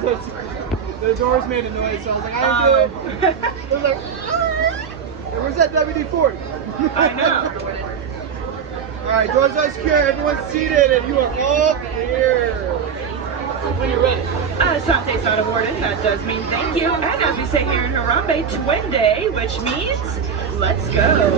The doors made a noise, so I was like, I didn't do it. I was like, where's that WD-40? I know. All right, doors are secure. Everyone's seated, and you are all clear. When you're ready. Sante's not awarded. That does mean thank you. And as we say here in Harambe, Twin Day, which means let's go.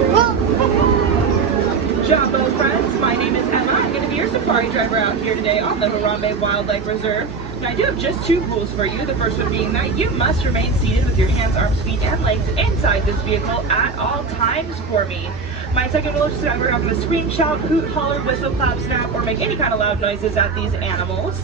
Jumbo friends, my name is Emma. I'm going to be your safari driver out here today on the Harambe Wildlife Reserve. Now I do have just 2 rules for you. The first one being that you must remain seated with your hands, arms, feet, and legs inside this vehicle at all times for me. My second rule is that we're not going to scream, shout, hoot, holler, whistle, clap, snap, or make any kind of loud noises at these animals.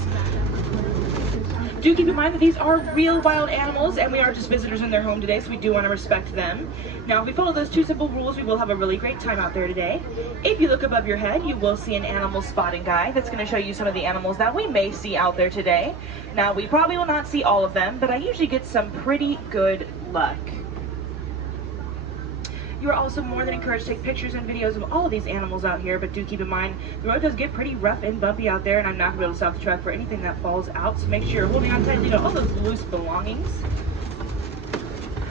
Do keep in mind that these are real wild animals and we are just visitors in their home today, so we do want to respect them. Now, if we follow those 2 simple rules, we will have a really great time out there today. If you look above your head, you will see an animal spotting guide that's going to show you some of the animals that we may see out there today. Now, we probably will not see all of them, but I usually get some pretty good luck. You are also more than encouraged to take pictures and videos of all of these animals out here, but do keep in mind the road does get pretty rough and bumpy out there, and I'm not going to be able to stop the truck for anything that falls out, so make sure you're holding on tightly to all those loose belongings.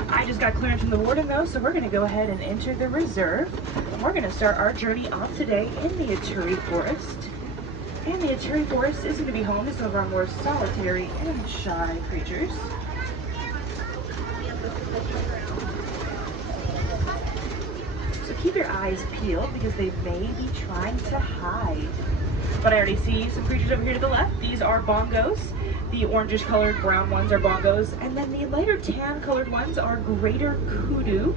I just got clearance from the warden though, so we're going to go ahead and enter the reserve. We're going to start our journey off today in the Ituri Forest. And the Ituri Forest is going to be home to some of our more solitary and shy creatures. So keep your eyes peeled because they may be trying to hide. But I already see some creatures over here to the left. These are bongos. The orangish colored brown ones are bongos. And then the lighter tan colored ones are greater kudu.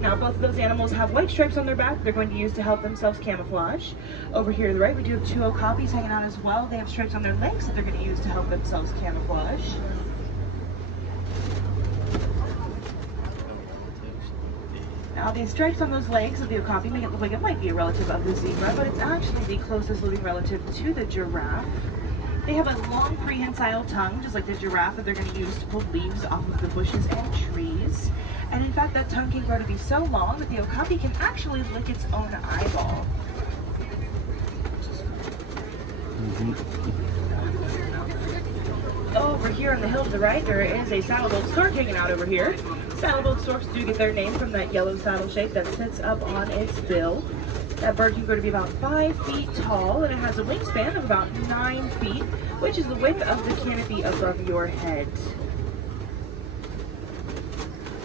Now both of those animals have white stripes on their back they're going to use to help themselves camouflage. Over here to the right we do have 2 okapis hanging out as well. They have stripes on their legs that they're going to use to help themselves camouflage. Now these stripes on those legs of the okapi make it look like it might be a relative of the zebra, but it's actually the closest living relative to the giraffe. They have a long prehensile tongue, just like the giraffe, that they're going to use to pull leaves off of the bushes and trees. And in fact, that tongue can grow to be so long that the okapi can actually lick its own eyeball. Over here on the hill to the right, there is a saddle-boat stork hanging out over here. Saddle-boat storks do get their name from that yellow saddle shape that sits up on its bill. That bird can grow to be about 5 feet tall, and it has a wingspan of about 9 feet, which is the width of the canopy above your head.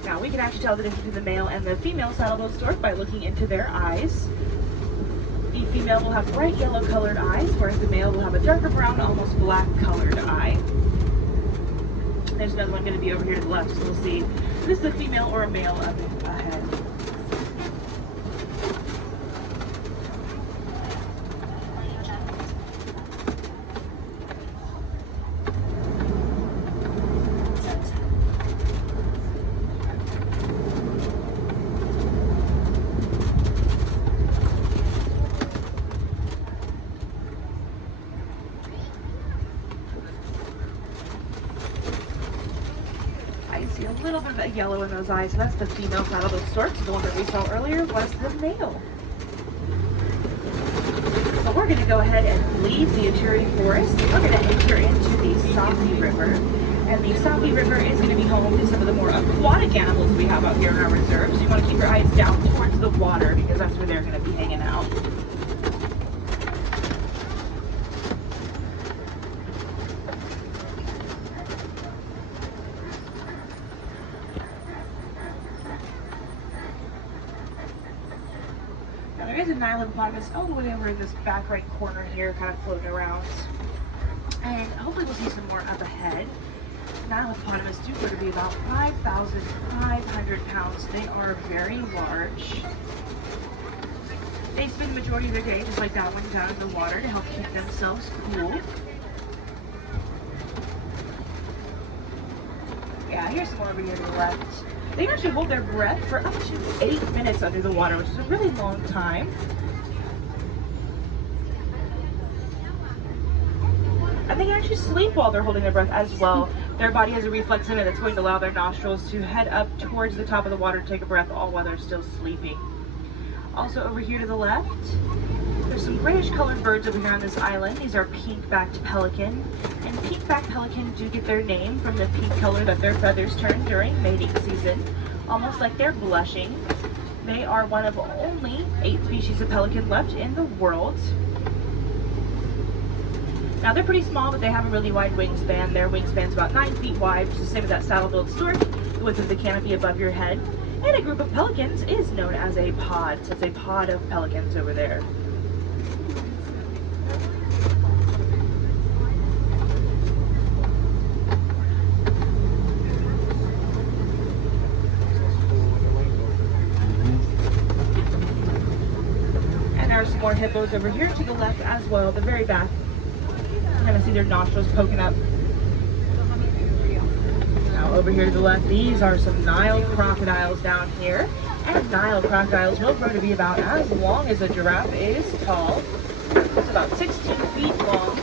Now, we can actually tell the difference between the male and the female saddle-boat stork by looking into their eyes. The female will have bright yellow colored eyes, whereas the male will have a darker brown, almost black colored eye. There's another one going to be over here to the left, so we'll see if this is a female or a male up ahead. A little bit of that yellow in those eyes, so that's the female saddle-boat stork. The one that we saw earlier was the male. So we're going to go ahead and leave the Ituri Forest. We're going to enter into the Sapi River. And the Sapi River is going to be home to some of the more aquatic animals we have out here in our reserve. So you want to keep your eyes down towards the water because that's where they're going to be hanging out. There is a Nile hippopotamus all the way over in this back right corner here, kind of floating around. And hopefully we'll see some more up ahead. Nile hippopotamus do grow to be about 5,500 pounds. They are very large. They spend the majority of their day, just like that one, down in the water to help keep themselves cool. Yeah, here's some more over here to the left. They actually hold their breath for up to 8 minutes under the water, which is a really long time. And they can actually sleep while they're holding their breath as well. Their body has a reflex in it that's going to allow their nostrils to head up towards the top of the water to take a breath all while they're still sleeping. Also over here to the left, There's some grayish colored birds over here on this island. These are pink-backed pelican. And pink-backed pelican do get their name from the pink color that their feathers turn during mating season, almost like they're blushing. They are one of only 8 species of pelican left in the world. Now they're pretty small, but they have a really wide wingspan. Their wingspan's about 9 feet wide, which is the same as that saddle-billed stork, the width of the canopy above your head. And a group of pelicans is known as a pod. So it's a pod of pelicans over there. And there are some more hippos over here to the left as well, the very back. You kind of see their nostrils poking up. Now over here to the left, these are some Nile crocodiles down here. And Nile crocodiles will grow to be about as long as a giraffe is tall. It's about 16 feet long.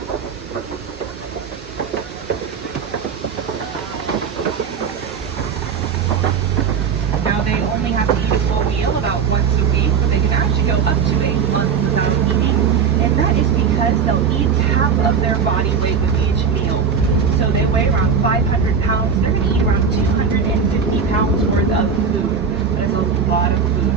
Now they only have to eat a full meal about once a week, but they can actually go up to a month without eating. And that is because they'll eat half of their body weight with each meal. So they weigh around 500 pounds. They're going to eat around 250 pounds worth of food. That is a lot of food.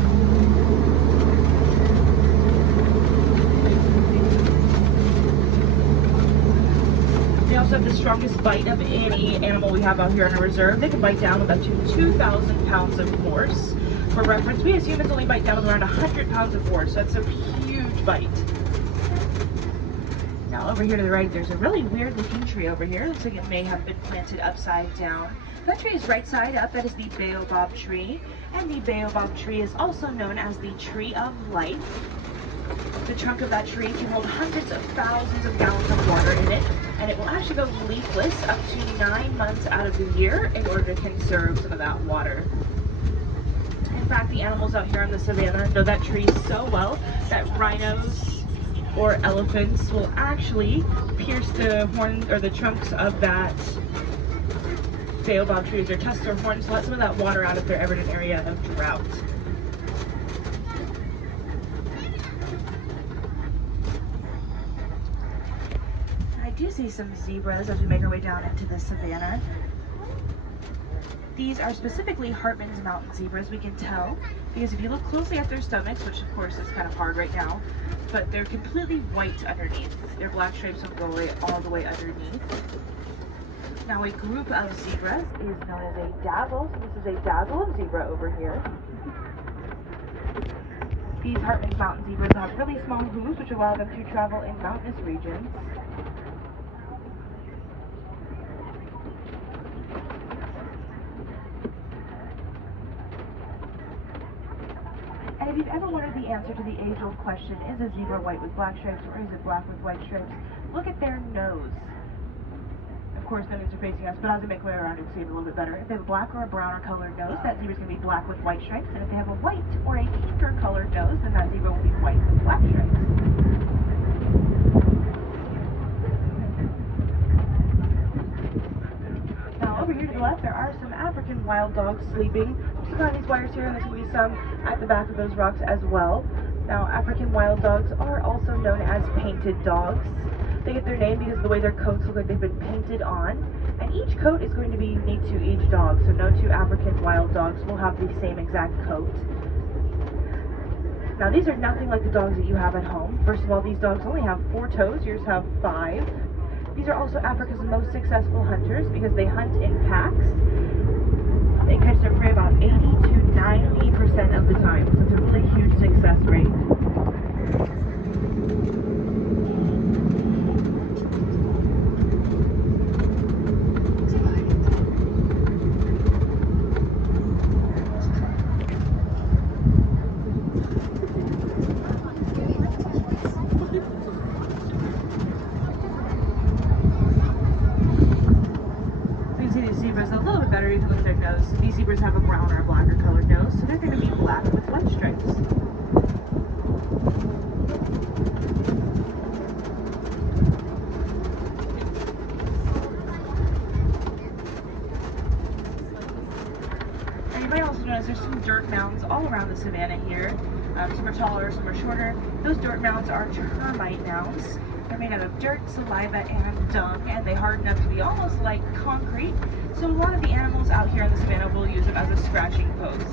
They also have the strongest bite of any animal we have out here in our reserve. They can bite down with up to 2,000 pounds of force. For reference, we as humans only bite down with around 100 pounds of force, so that's a huge bite. Now over here to the right, there's a really weird looking tree over here. Looks like it may have been planted upside down. That tree is right side up. That is the baobab tree. And the baobab tree is also known as the tree of life. The trunk of that tree can hold hundreds of thousands of gallons of water in it, and it will actually go leafless up to 9 months out of the year in order to conserve some of that water. In fact, the animals out here on the savannah know that tree so well that rhinos or elephants will actually pierce the horns or the trunks of that baobab trees or test their horns to let some of that water out if they're ever in an area of drought. I do see some zebras as we make our way down into the savannah. These are specifically Hartman's mountain zebras, we can tell, because if you look closely at their stomachs, which of course is kind of hard right now, but they're completely white underneath. Their black stripes will go all the way underneath. Now a group of zebras is known as a dazzle. So this is a dazzle of zebra over here. These Hartman's mountain zebras have really small hooves, which allow them to travel in mountainous regions. And if you've ever wondered the answer to the age-old question, is a zebra white with black stripes or is it black with white stripes, look at their nose. Of course, their noses are facing us, but as we make our way around, you'll see it a little bit better. If they have a black or a browner colored nose, that zebra's going to be black with white stripes. And if they have a white or a pinker colored nose, then that zebra will be white with black stripes. Now, over here to the left, there are some African wild dogs sleeping. Just behind these wires here, and there's going to be some at the back of those rocks as well. Now, African wild dogs are also known as painted dogs. They get their name because of the way their coats look like they've been painted on. And each coat is going to be unique to each dog, so no two African wild dogs will have the same exact coat. Now, these are nothing like the dogs that you have at home. First of all, these dogs only have 4 toes, yours have 5. These are also Africa's most successful hunters because they hunt in packs. They catch their prey about 80 to 90% of the time, so it's a really huge success rate. These zebras have a brown or a blacker colored nose, so they're going to be black with white stripes. And you might also notice there's some dirt mounds all around the savannah here. Some are taller, some are shorter. Those dirt mounds are termite mounds. They're made out of dirt, saliva, and dung, and they harden up to be almost like concrete. So a lot of the animals out here in the savannah will use them as a scratching post.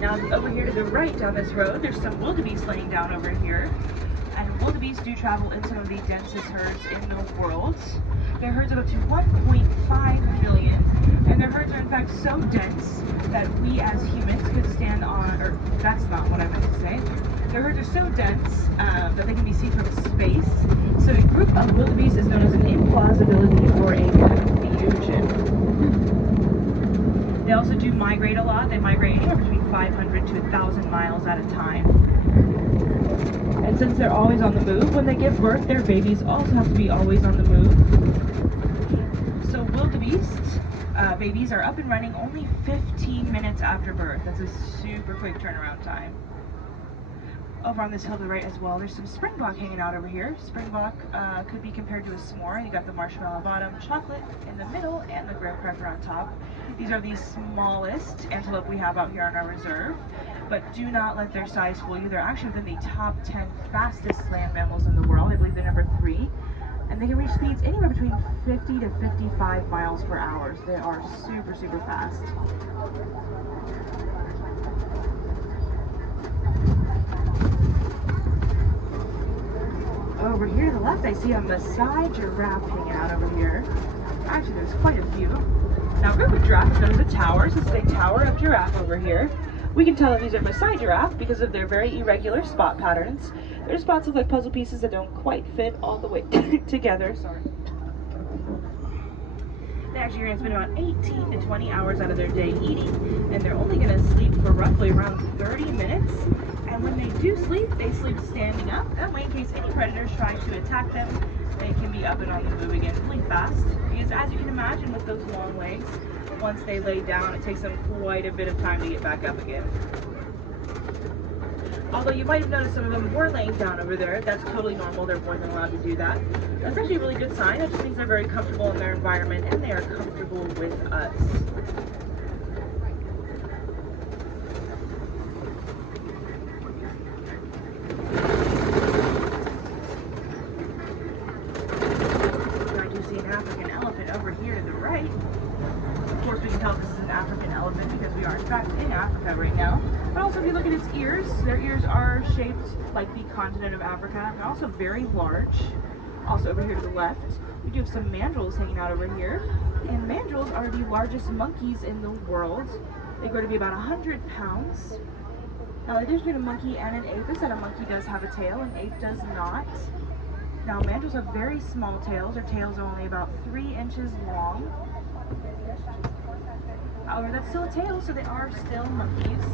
Now over here to the right down this road, there's some wildebeest laying down over here. And wildebeest do travel in some of the densest herds in the world. Their herds are up to 1.5 million, and their herds are in fact so dense that we as humans could stand on, or that's not what I meant to say. Their herds are so dense that they can be seen from space. So a group of wildebeest is known as an implausibility or a confusion. They also do migrate a lot. They migrate anywhere between 500 to 1,000 miles at a time. And since they're always on the move, when they give birth, their babies also have to be always on the move. So wildebeest babies are up and running only 15 minutes after birth. That's a super quick turnaround time. Over on this hill to the right as well, there's some springbok hanging out over here. Springbok could be compared to a s'more. You got the marshmallow bottom, chocolate in the middle, and the graham cracker on top. These are the smallest antelope we have out here on our reserve, but do not let their size fool you. They're actually within the top 10 fastest land mammals in the world. I believe they're number 3. And they can reach speeds anywhere between 50 to 55 miles per hour. So they are super, super fast. Over here to the left, I see a Maasai giraffe hanging out over here. Actually, there's quite a few. Now, a group of giraffe is known as a tower. So this is a tower of giraffe over here. We can tell that these are Maasai giraffe because of their very irregular spot patterns. Their spots look like puzzle pieces that don't quite fit all the way together. Sorry. They actually are going to spend about 18 to 20 hours out of their day eating, and they're only going to sleep for roughly around 30 minutes. And when they do sleep, they sleep standing up. That way, in case any predators try to attack them, they can be up and on the move again really fast. Because as you can imagine with those long legs, once they lay down, it takes them quite a bit of time to get back up again. Although you might have noticed some of them were laying down over there. That's totally normal. They're more than allowed to do that. That's actually a really good sign. That just means they're very comfortable in their environment and they are comfortable with us. I do see an African elephant over here to the right. Of course, we can tell this is an African elephant because we are in fact in Africa right now. But also, if you look at its ears, their ears are shaped like the continent of Africa. They're also very large. Also over here to the left, we do have some mandrills hanging out over here. And mandrills are the largest monkeys in the world. They grow to be about 100 pounds. Now, the difference between a monkey and an ape is that a monkey does have a tail, an ape does not. Now, mandrills have very small tails. Their tails are only about 3 inches long. However, that's still a tail, so they are still monkeys.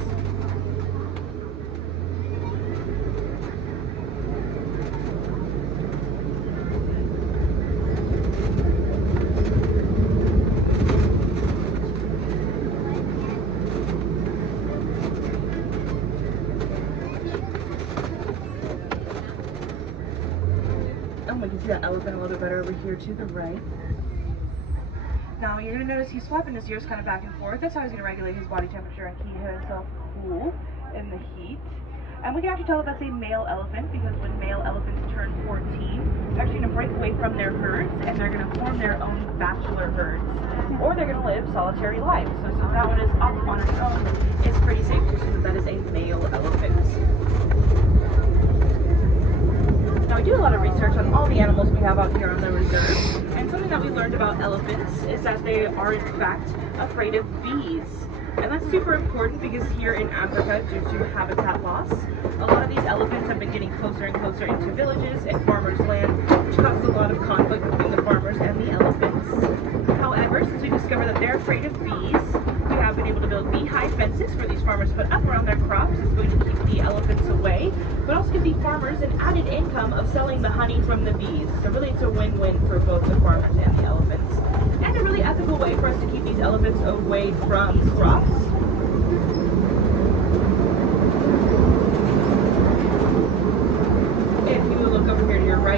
We can see that elephant a little bit better over here to the right. Now you're going to notice he's swapping his ears kind of back and forth. That's how he's going to regulate his body temperature and keep himself cool in the heat. And we can actually tell that that's a male elephant because when male elephants turn 14, they're actually going to break away from their herds and they're going to form their own bachelor herds. Or they're going to live solitary lives. So since that one is up on its own, it's pretty safe to assume that that is a male elephant. Now, we do a lot of research on all the animals we have out here on the reserve, and something that we learned about elephants is that they are in fact afraid of bees. And that's super important because here in Africa, due to habitat loss, a lot of these elephants have been getting closer and closer into villages and farmers' land, which causes a lot of conflict between the farmers and the elephants. However, since we discovered that they're afraid of bees, we have been able to build beehive fences for these farmers to put up around their crops. It's going to keep the elephants away, but also give the farmers an added income of selling the honey from the bees. So really it's a win-win for both the farmers and the elephants. And a really ethical way for us to keep these elephants away from crops. If you look over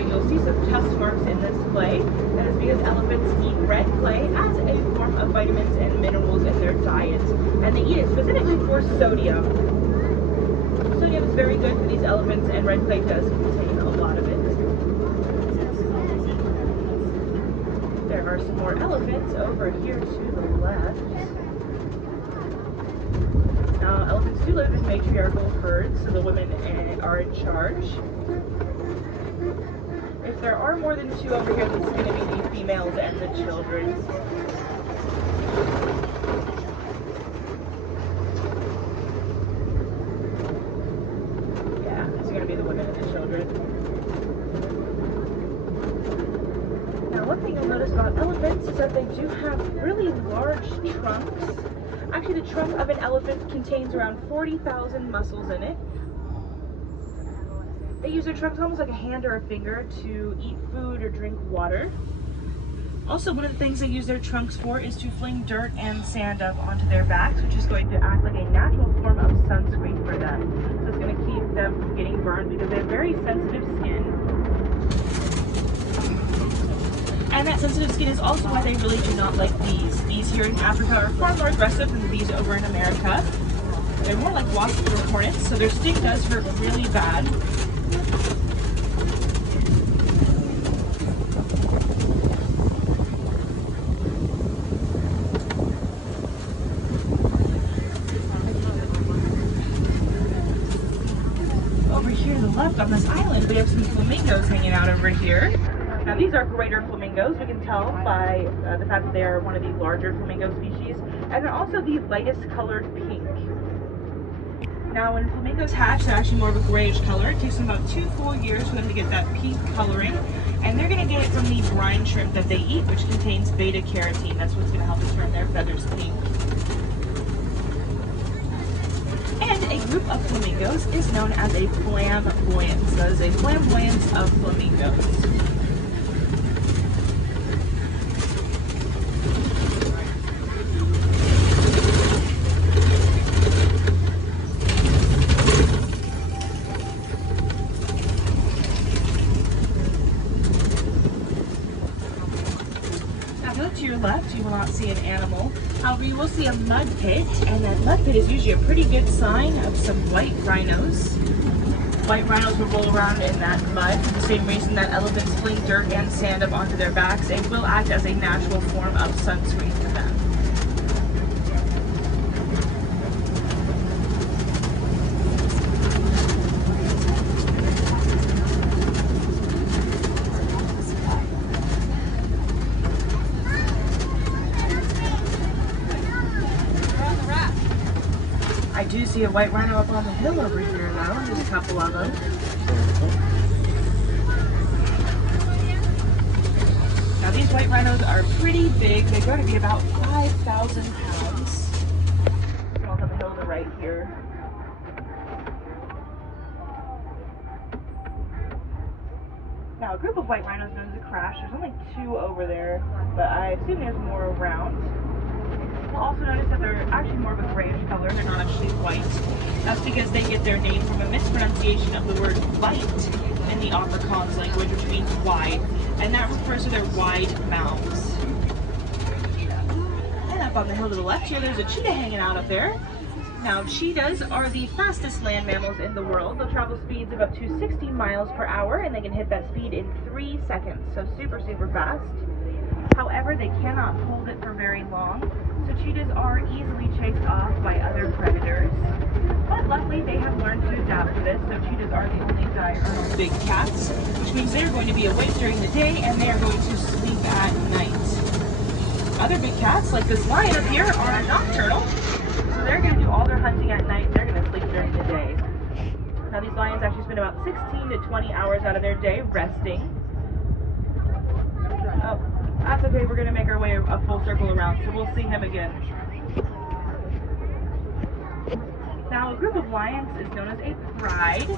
you'll see some tusk marks in this clay. That is because elephants eat red clay as a form of vitamins and minerals in their diet. And they eat it specifically for sodium. Sodium is very good for these elephants, and red clay does contain a lot of it. There are some more elephants over here to the left. Now, elephants do live in matriarchal herds, so the women are in charge. If there are more than two over here, this is going to be the females and the children. Yeah, these are going to be the women and the children. Now, one thing you'll notice about elephants is that they do have really large trunks. Actually, the trunk of an elephant contains around 40,000 muscles in it. They use their trunks almost like a hand or a finger to eat food or drink water. Also, one of the things they use their trunks for is to fling dirt and sand up onto their backs, which is going to act like a natural form of sunscreen for them. So it's going to keep them from getting burned because they have very sensitive skin. And that sensitive skin is also why they really do not like bees. Bees here in Africa are far more aggressive than the bees over in America. They're more like wasps or hornets, so their sting does hurt really bad. Over here to the left on this island, we have some flamingos hanging out over here. Now these are greater flamingos. We can tell by the fact that they are one of the larger flamingo species, and they're also the lightest colored pink. Now when flamingos hatch, they're actually more of a grayish color. It takes them about 2 full years for them to get that pink coloring, and they're going to get it from the brine shrimp that they eat, which contains beta-carotene. That's what's going to help us turn their feathers pink. And a group of flamingos is known as a flamboyance. That is a flamboyance of flamingos. To your left, you will not see an animal. However, you will see a mud pit, and that mud pit is usually a pretty good sign of some white rhinos. White rhinos will roll around in that mud for the same reason that elephants fling dirt and sand up onto their backs. It will act as a natural form of sunscreen for them. I do see a white rhino up on the hill over here though. There's a couple of them. Now these white rhinos are pretty big. They grow to be about 5,000 pounds. Come on the hill to the right here. Now a group of white rhinos known as a crash. There's only 2 over there, but I assume there's more around. You'll also notice that they're actually more of a grayish color. They're not actually white. That's because they get their name from a mispronunciation of the word white in the Afrikaans language, which means wide, and that refers to their wide mouths. And up on the hill to the left here, there's a cheetah hanging out up there. Now, cheetahs are the fastest land mammals in the world. They'll travel speeds of up to 60 miles per hour, and they can hit that speed in 3 seconds, so super, super fast. However, they cannot hold it for very long, so cheetahs are easily chased off by other predators. But luckily, they have learned to adapt to this, so cheetahs are the only diurnal big cats, which means they're going to be awake during the day and they are going to sleep at night. Other big cats, like this lion up here, are nocturnal, so they're going to do all their hunting at night. They're going to sleep during the day. Now, these lions actually spend about 16 to 20 hours out of their day resting. Oh. That's okay, we're going to make our way a full circle around, so we'll see him again. Now, a group of lions is known as a pride.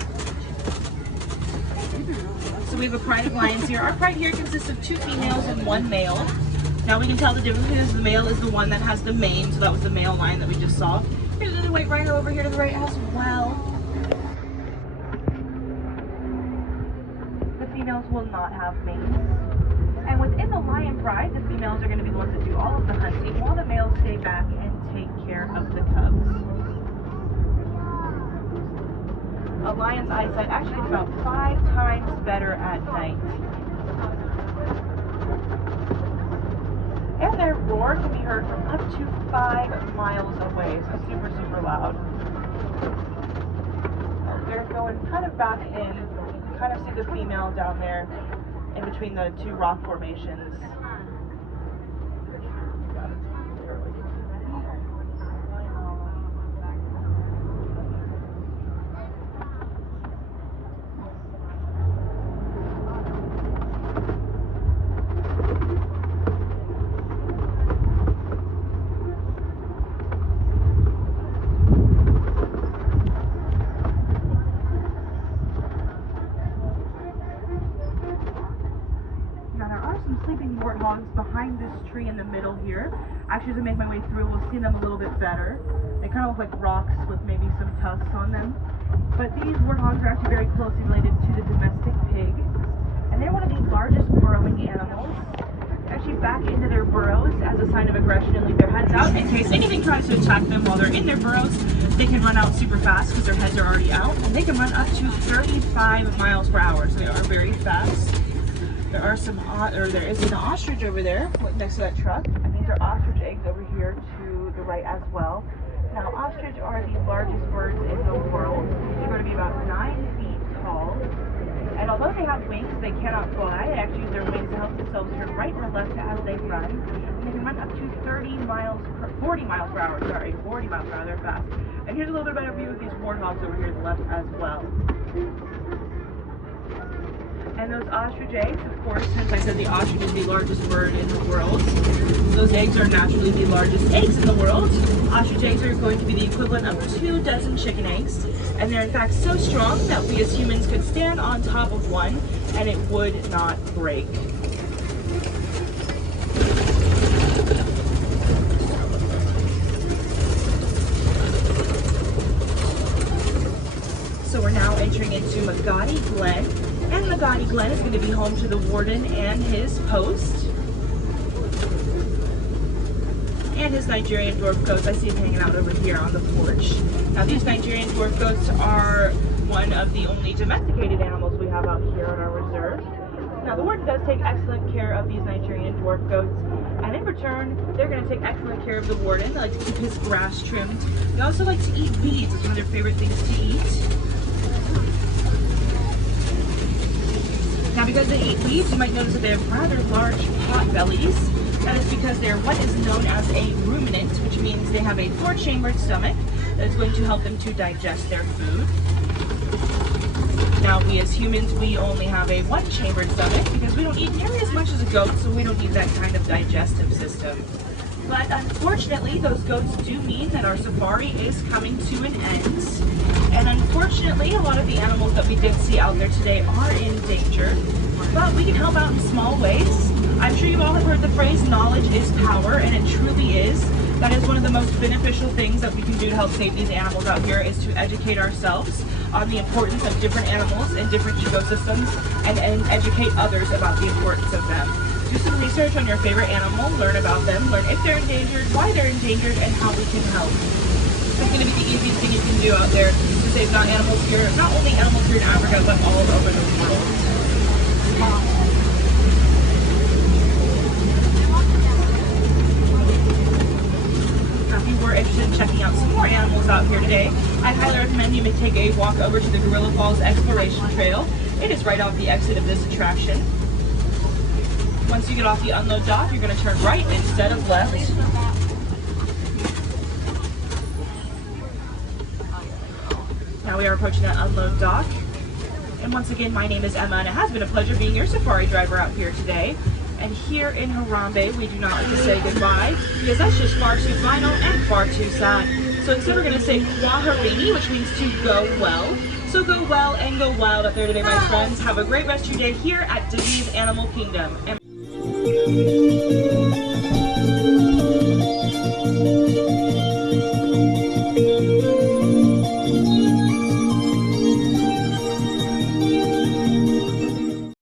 So we have a pride of lions here. Our pride here consists of 2 females and 1 male. Now we can tell the difference because the male is the one that has the mane, so that was the male lion that we just saw. Here's another white rhino over here to the right as well. females will not have mates. And within the lion pride, the females are going to be the ones that do all of the hunting, while the males stay back and take care of the cubs. A lion's eyesight actually gets about 5 times better at night. And their roar can be heard from up to 5 miles away, so super, super loud. They're going kind of back in. You kind of see the female down there in between the 2 rock formations. Sleeping warthogs behind this tree in the middle here. Actually, as I make my way through, we'll see them a little bit better. They kind of look like rocks with maybe some tusks on them. But these warthogs are actually very closely related to the domestic pig. And they're one of the largest burrowing animals. They actually back into their burrows as a sign of aggression and leave their heads out in case anything tries to attack them while they're in their burrows. They can run out super fast because their heads are already out. And they can run up to 35 miles per hour, so they are very fast. There is an ostrich over there next to that truck, and these are ostrich eggs over here to the right as well. Now, ostrich are the largest birds in the world. They're going to be about 9 feet tall. And although they have wings, they cannot fly. They actually use their wings to help themselves turn right or left as they run. And they can run up to 40 miles per hour. They're fast. And here's a little bit better view of these warthogs over here to the left as well. And those ostrich eggs, of course, since I said the ostrich is the largest bird in the world, those eggs are naturally the largest eggs in the world. Ostrich eggs are going to be the equivalent of 2 dozen chicken eggs. And they're in fact so strong that we as humans could stand on top of one and it would not break. So we're now entering into Magadi Glen. And Magadi Glen is going to be home to the warden and his post. And his Nigerian dwarf goats. I see him hanging out over here on the porch. Now these Nigerian dwarf goats are one of the only domesticated animals we have out here on our reserve. Now the warden does take excellent care of these Nigerian dwarf goats. And in return, they're going to take excellent care of the warden. They like to keep his grass trimmed. They also like to eat weeds. It's one of their favorite things to eat. Now because they eat leaves, you might notice that they have rather large pot bellies. That is because they're what is known as a ruminant, which means they have a 4-chambered stomach that is going to help them to digest their food. Now we as humans, we only have a 1-chambered stomach because we don't eat nearly as much as a goat, so we don't need that kind of digestive system. But unfortunately, those goats do mean that our safari is coming to an end. And unfortunately, a lot of the animals that we did see out there today are in danger. But we can help out in small ways. I'm sure you all have heard the phrase, knowledge is power, and it truly is. That is one of the most beneficial things that we can do to help save these animals out here, is to educate ourselves on the importance of different animals and different ecosystems, and educate others about the importance of them. Do some research on your favorite animal, learn about them, learn if they're endangered, why they're endangered, and how we can help. It's going to be the easiest thing you can do out there to save not only animals here in Africa, but all over the world. Now, if you were interested in checking out some more animals out here today, I highly recommend you may take a walk over to the Gorilla Falls Exploration Trail. It is right off the exit of this attraction. Once you get off the unload dock, you're going to turn right instead of left. Now we are approaching that unload dock. And once again, my name is Emma, and it has been a pleasure being your safari driver out here today. And here in Harambe, we do not like to say goodbye, because that's just far too final and far too sad. So instead we're going to say Kwaherini, which means to go well. So go well and go wild out there today, my friends. Have a great rest of your day here at Disney's Animal Kingdom.